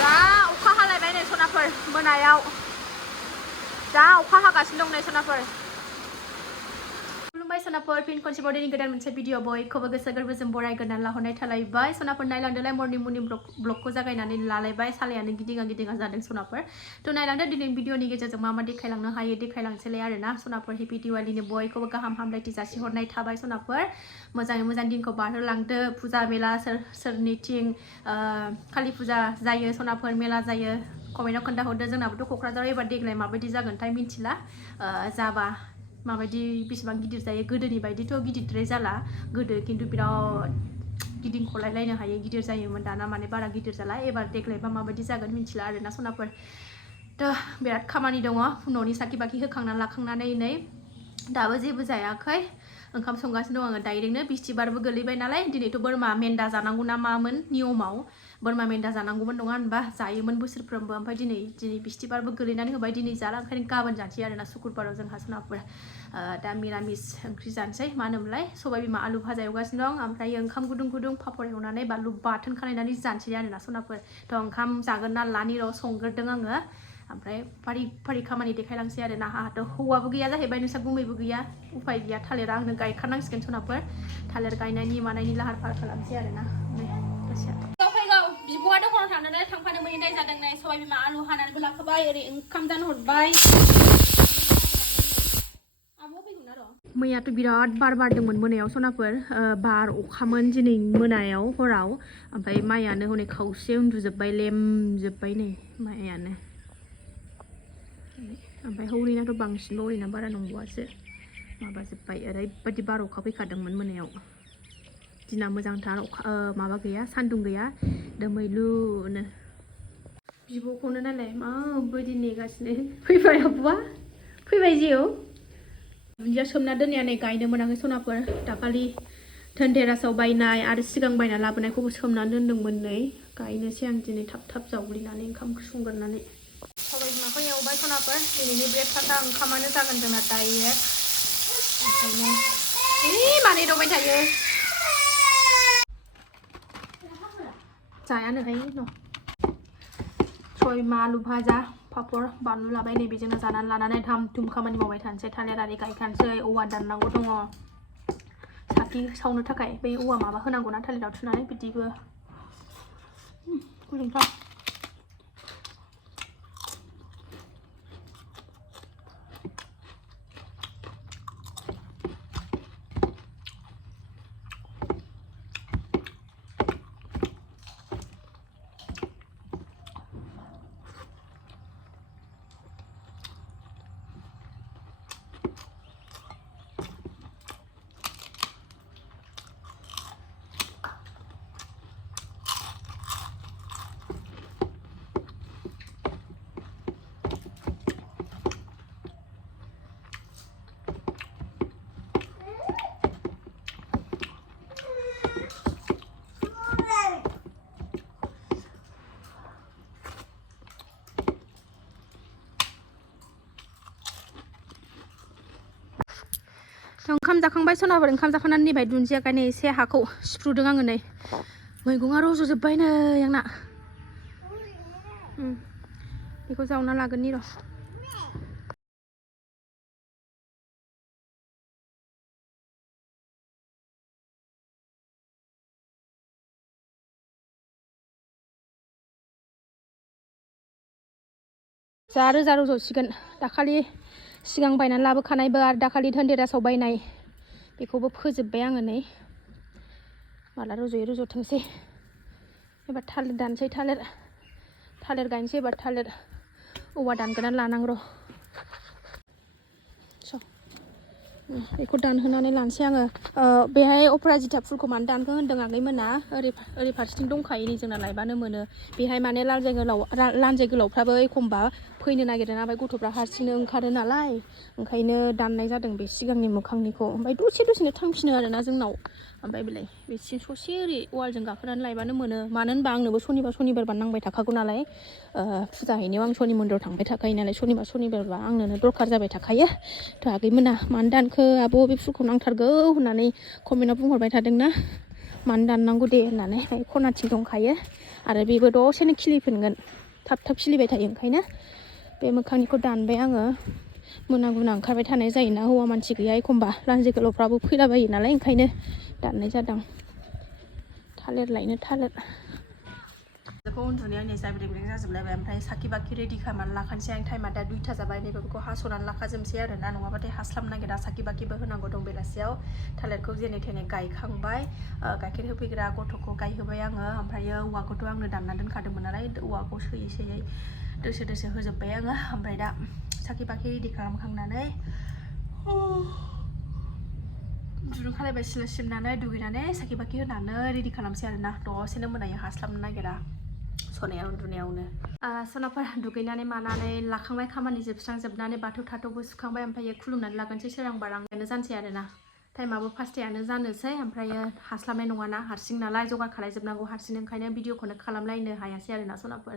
जा अखा हालायबाय नै सनाफोर मोनायाव जा अखा हागासिनो दं नै सनाफोर खुलुमबाय सनाफोर फिन खनसेबाव दिनै गोदान मोनसे भिडिअ बयखौबो गोसो गोरबोजों बरायग्रोना लाहरनाय थालायबाय सनाफोर नायलांदोलाय मर्निं ब्लगखौ जागायनानै लालायबाय सालायानो गिदिङा जादों सनाफोर थ' नायलांदो दिनै भिडिअनि गेजेरजों मा देखायलांनो हायो देखायलांसैलाय आरोना सनाफोर हेपि दिवालीनि बयखौबो गाहाम हामलायथि जासिहरनाय थाबाय सनाफोर मोजाङै मोजां दिनखौ बारहोलांदो फुजा मेला सोरनिथिं कालि फुजा जायो सनाफोर मेला जायो कमेन्टआव खोन्थाहरदो जोंनाबोथ' क'क्राझाराव एबार देग्लाय माबायदि जागोनथाय मिन्थिला जाबा माबायदि बेसेबां गिदिर जायो गोदोनि बायदिथ' गिदिरद्राय जाला गोदो खिन्थु बिराद गिदिंख'लायलायनो हायो गिदिर जायोमोन दाना माने बारा गिदिर जाला एबार देग्लायबा माबायदि जागोन मिन्थिला आरोना सनाफोर थ' बिराद खामानि दङ न'नि साखि बाखि होखांनानै लाखांनानै नै दाबो जेबो जायाखै ओंखाम संगासिनो दं आङो डाइरेक्टनो बिस्थिबारबो गोलैबाय नालाय दिनैथ' बोरमा मेन्दा जानांगौ ना मामोन नियमाव बोरमा मेन्दा जानांगौमोन नङा होनबा जायोमोन बोसोरफ्रोमबो ओमफ्राय दिनै बिस्थिबारबो गोलैनानै होबाय दिनै जाला ओंखायनो गाबोन जानोसै आरोना सुकुरबाराव जोंहा सनाफोर दा मिरामिस ओंख्रि जानोसै मा होनोमोनलाय सबाय बिमा आलु भाजा एवगासिनो दं ओमफ्राय ओंखाम गुदुं गुदुं पापर एवनानै बानलु बाथोन खालायनानै जानोसै आरोना सनाफोर थ' ओंखाम जागोन ना लानि र' संग्रोदों आङो ओमफ्राय फारि फारि खामानि देखायलांसै आरोना आंहाथ' हौवाबो गैया जाहैबाय नोंसा गुमैबो गैया उफाय गैया थालिरा आंनो गायखानांसिगोन सनाफोर थालिर गायनायनि मानायनि लाहार फाहार खालामसै आरोना फैगौ बिब'आ दखानाव थांनानै थांफानो मोननाय जादों नै सबाय बिमा आलु हानानैबो लाखाबाय ओरै ओंखाम जानो हरबाय मैयाथ' बिराद बार बारदोंमोन मोनायाव सनाफोर बार अखामोन दिनै मोनायाव हराव ओमफ्राय माइयानो हनै खावसे उन्दुजोब्बाय लेमजोब्बाय नै माइयानो ओमफ्राय हौरिनाथ' बांसिनबो हौरिना बारा नंबावासो माबाजोब्बाय ओरैबायदि बार अखा फैखादोंमोन मोनायाव दिना मोजांथार माबा गैया सान्दुं गैया दोमैलुनो बिब'खौनो नालाय माबायदि नेगासिनो फैबाय आब'आ फैबाय जिउ दुन्दिया सोमना दोननाया नै गायनो मोनाखै सनाफोर दाखालि धोनतेरासाव बायनाय आरो सिगां बायना लाबोनायखौबो सोमनानै दोनदोंमोन नै गायनोसै आं दिनै थाब थाब जावग्लिनानै ओंखाम संग्रोनानै सबाय बिमाखौ एवबाय सनाफोर दिनैनि ब्रेकफास्टआ ओंखामानो जागोन जोंना डाइरेक्ट ओंखायनो मानो एदावबाय थायो जायानोहाय न' सबाय बिमा आलु भाजा पापर बानलु लाबाय नै बेजोंनो जानानै लानानै धाम धुम खामानि मावबाय थानोसै थालिर आरि गायखानोसै औवा दाननांगौ दङ साखि सावनो थाखाय बै औवा माबा होनांगौ ना थालिराव थुनानै बिदिबो गुदुंथार ओंखाम जाखांबाय सनाफोर ओंखाम जाखांनानै नैबाय दुन्दिया गायनाय एसे हाखौ सिफ्रुदों आङो नै मैगङा रज'जोब्बाय नै आंना बेखौ जावना लागोन नि र' जा रोजा रज'सिगोन दाखालि सिगां बायनानै लाबोखानायबो आरो दाखालि धोनतेरासाव बायनाय बेखौबो फोजोब्बाय आङो नै माला रज'यो रज'थोंसै एबार थालिर दानसै थालिर गायनोसै एबार थालिर औवा दानगोनानै लानांगौ र' बेखौ दानहोनानै लानोसै आङो बेहाय अपराजिता फुलखौ मानो दानखो होनदों आगैमोना ओरै फारसेथिं दंखायो नै जोंना लायबानो मोनो बेहाय माने लान्जाय गोलावफ्राबो एखमबा फैनो नागिरदों ना ओमफ्राय गथ'फ्रा हारसिंनो ओंखारो नालाय ओंखायनो दाननाय जादों बे सिगांनि मोखांनिखौ ओमफ्राय दसेनो थांफिनो आरोना जोंनाव ओमफ्राय बेलाय बेसिम ससे ओरै वालजों गाखोनानै लायबानो मोनो मानो होनबा आंनोबो सनिबार नांबाय थाखागौ नालाय फुजा हैनायाव आं शनि मन्दिराव थांबाय थाखायो नालाय सनिबारबा आंनोनो दरखार जाबाय थाखायो थ' आगैमोना मानो दानखो आब' बे फुलखौ नांथारगौ होननानै कमेन्टआव बुंहरबाय थादोंना मानो दाननांगौ दे होननानै खनाथिं दंखायो आरो बेबो दसेनो खिलिफिनगोन थाब थाब खिलिबाय थायो ओंखायनो बे मोखांनिखौ दानबाय आङो मोना गुना ओंखारबाय थानाय जायोना हौवा मानसि गैया एखमबा लान्जि गोलावफ्राबो फैलाबायो नालाय ओंखायनो दाननाय जादों थालिर लायनो थालिर बेखौ उन्दुनायाव नै जाब्रेब्रें जाजोबलायबाय ओमफ्राय साखि बाखि रेडि खालामनानै लाखानोसै आं टाइमा दा 2टा जाबाय नैबेफोरखौ हास'नानै लाखाजोबसै आरो ना नङाबाथाय हास्लाबनो नागिरा साखि बाखिबो होनांगौ दं बेलासियाव थालिरखौ जेने थेने गायखांबाय गाइखेर होफैग्रा गथ'खौ गायहोबाय आङो ओमफ्रायो औवाखौथ' आंनो दानना दोनखादोंमोन नालाय औवाखौ सोयै सोयै दोसो दोसो होजोब्बाय आङो ओमफ्राय दा साखि बाखि रेडि खालामखांनानै दुरुं खालायबाय सिला सिबनानै दुगैनानै साखि बाखि होनानै रेडि खालामसै आरोना दसेनो मोनायो हास्लाबनो नागिरा सनाया उन्दुनायावनो सनाफोर दुगैनानै मानानै लाखांबाय खामानि जोबस्रांजोबनानै बाथौ थाथौबो सुखांबाय ओमफ्रायो खुलुमनानै लागोनसै सोरांबारांनो जानोसै आरोना टाइमाबो 5टायानो जानोसै ओमफ्रायो हास्लाबनाय नङाना हारसिं नालाय जगार खालायजोबनांगौ हारसिं ओंखायनो भिडिअखौनो खालामलायनो हायासै आरोना सनाफोर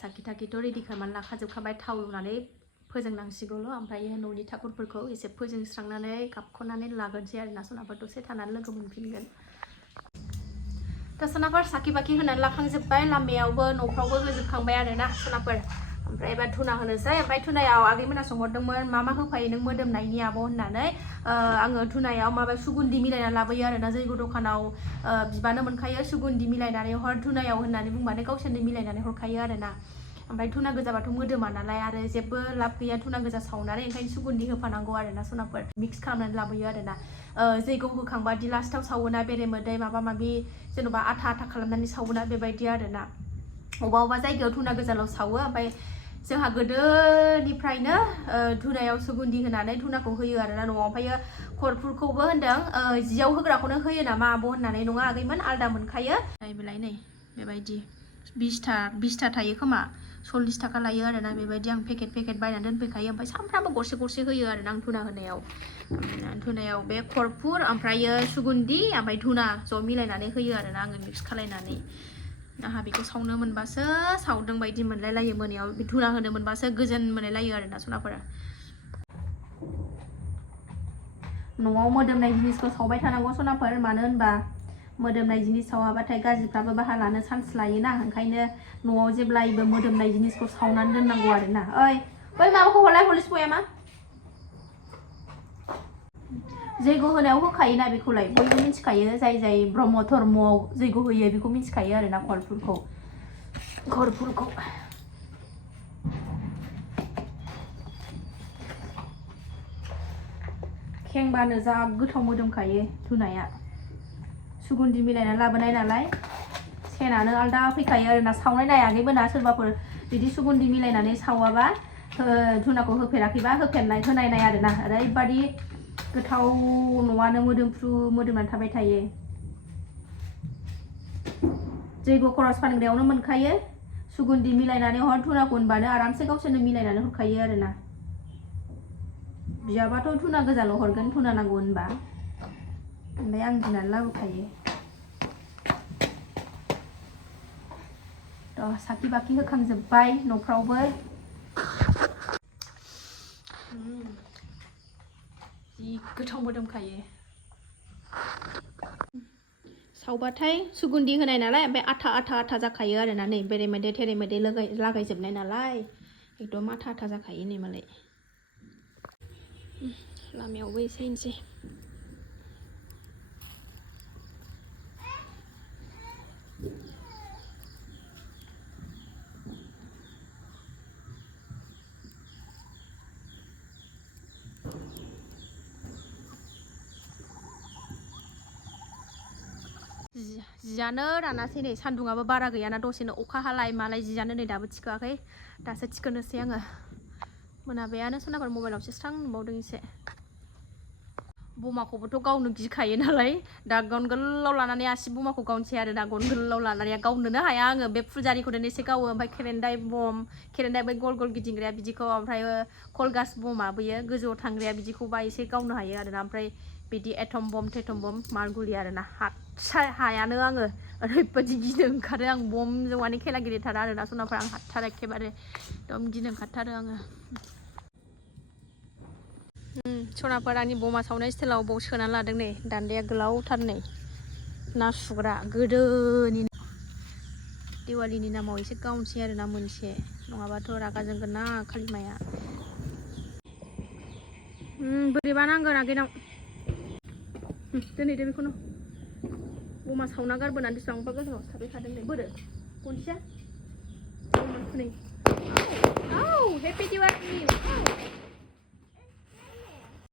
साखि थाखिथ' रेडि खालामनानै लाखाजोबखाबाय थाव एवनानै फोजोंनांसिगौल' ओमफ्रायो न'नि थाखुरफोरखौ एसे फोजोंस्रांनानै गाबख'नानै लागोनसै आरोना सनाफोर दसे थानानै लोगो मोनफिनगोन दा सनाफोर साखि बाखि होनानै लाखांजोब्बाय लामायावबो न'फ्रावबो होजोबखांबाय आरोना सनाफोर ओमफ्राय एबार धुना होनोसै ओमफ्राय धुनायाव आगैमोना सोंहरदोंमोन मा होफायो नों मोदोमनायनि आब' होननानै आङो धुनायाव माबा सुगुन्धि मिलायना लाबोयो आरोना जैग' दखानाव बिबानो मोनखायो सुगुन्धि मिलायनानै हर धुनायाव होननानै बुंबानो गावसोरनो मिलायनानै हरखायो आरोना ओमफ्राय धुना गोजाबाथ' मोदोमा नालाय आरो जेबो लाब गैया धुना गोजा सावनानै ओंखायनो सुगुन्धि होफानांगौ आरोना सनाफोर मिक्स खालामनानै लाबोयो आरोना जैग' होखांबादि लास्टाव सावोना बेरे मोदै माबा माबि जेन'बा आथा आथा खालामनानै सावोना बेबायदि आरोना अबा जायगायाव धुना गोजाल' सावो ओमफ्राय जोंहा गोदोनिफ्रायनो धुनायाव सुगुन्धि होनानै धुनाखौ होयो आरोना न'आव ओमफ्रायो खरफुरखौबो होनदों जियाव होग्राखौनो होयो नामा आब' होननानै नङा आगैमोन आलदा मोनखायो बेलाय नै बेबायदि 20टा थायो खोमा 40 थाखा लायो आरोना बेबायदि आं पेकेट बायनानै दोनफैखायो ओमफ्राय सानफ्रामबो गरसे गरसे होयो आरोना आं धुना होनायाव धुनायाव बे खरफुर ओमफ्रायो सुगुन्धि ओमफ्राय धुना ज' मिलायनानै होयो आरोना आङो मिक्स खालायनानै आंहा बेखौ सावनो मोनबासो सावदों बायदि मोनलाय लायो मोनायाव धुना होनो मोनबासो गोजोन मोनलाय लायो आरोना सनाफोरा न'आव मोदोमनाय जिनिसखौ सावबाय थानांगौ सनाफोर मानो होनबा मोदोमनाय जिनिस सावाबाथाय गाज्रिफ्राबो बाहा लानो चान्स लायोना ओंखायनो न'आव जेब्लायबो मोदोमनाय जिनिसखौ सावनानै दोननांगौ आरोना बै माबाखौ हरलाय हलिस बयामा जैग' होनायाव होखायोना बेखौलाय बयबो मिथिखायो जाय ब्रह्म धर्मआव जैग' होयो बेखौ मिथिखायो आरोना खरफुरखौ खेंबानो जा गोथाव मोदोमखायो धुनाया सुगुन्धि मिलायनानै लाबोनाय नालाय सेनानो आलदा फैखायो आरोना सावनाय नायाखैमोना सोरबाफोर बिदि सुगुन्धि मिलायनानै सावाबा धुनाखौ होफेराखैबा होनाय नाय आरोना ओरैबादि गोथाव न'आनो मोदोमफ्रु मोदोमनानै थाबाय थायो जैग' खरस फानग्रायावनो मोनखायो सुगुन्धि मिलायनानै हर धुनाखौ होनबानो आरामसे गावसोरनो मिलायनानै हरखायो आरोना बियाबाथ' धुना गोजाल' हरगोन धुना नांगौ होनबा ओमफ्राय आं गिनानै लाबोखायो थ' साखि बाखि होखांजोब्बाय न'फ्रावबो जि गोथाव मोदोमखायो सावबाथाय सुगुन्धि होनाय नालाय ओमफ्राय आथा जाखायो आरोना नै बेरे मोदै थेरे मोदै लागायजोबनाय नालाय एकदम आथा जाखायो नै मालाय लामायावबो एसे इनोसै जियानो रानासै नै सान्दुङाबो बारा गैयाना दसेनो अखा हालाय मालाय जियानो नै दाबो थिखोआखै दासो थिखोनोसै आङो मोनाबायानो सनाफोर मबाइलावसो स्रां नुबावदों एसे बमाखौबोथ' गावनो गिखायो नालाय दा गन गोलाव लानानै आसि बमाखौ गावनोसै आरो दा गन गोलाव लानानै गावनोनो हाया आङो बे फुजारिखौनो एसे गावो ओमफ्राय खेरेन्दाय बै गल गल गिदिंग्राया बिदिखौ ओमफ्राय कलगास बमा बैयो गोजौआव थांग्राया बिदिखौबा एसे गावनो हायो आरोना ओमफ्राय बिदि एटम बम मारगुलि आरोना हायानो आङो ओरैबायदि गिनो ओंखारो आं बमजों माने खेला गेलेथारा आरोना सनाफोर आं हाथारा एखेबारे एकदम गिनो ओंखारथारो आङो सनाफोर आंनि बमा सावनाय स्टाइलाव बाव सोना लादों नै दान्दाया गोलावथार नै ना सुग्रा गोदोनि दिवालीनि नामाव एसे गावनोसै आरोना मोनसे नङाबाथ' रागा जोंगोन ना कालिमाया बोरैबा नांगोन आगैनाव दोनै बेखौनो बमा सावना गारबोनानै बेसेबांबा गोजानाव थाबाय थादों नै बोरो गनसिया नै औ हेपि दिवाली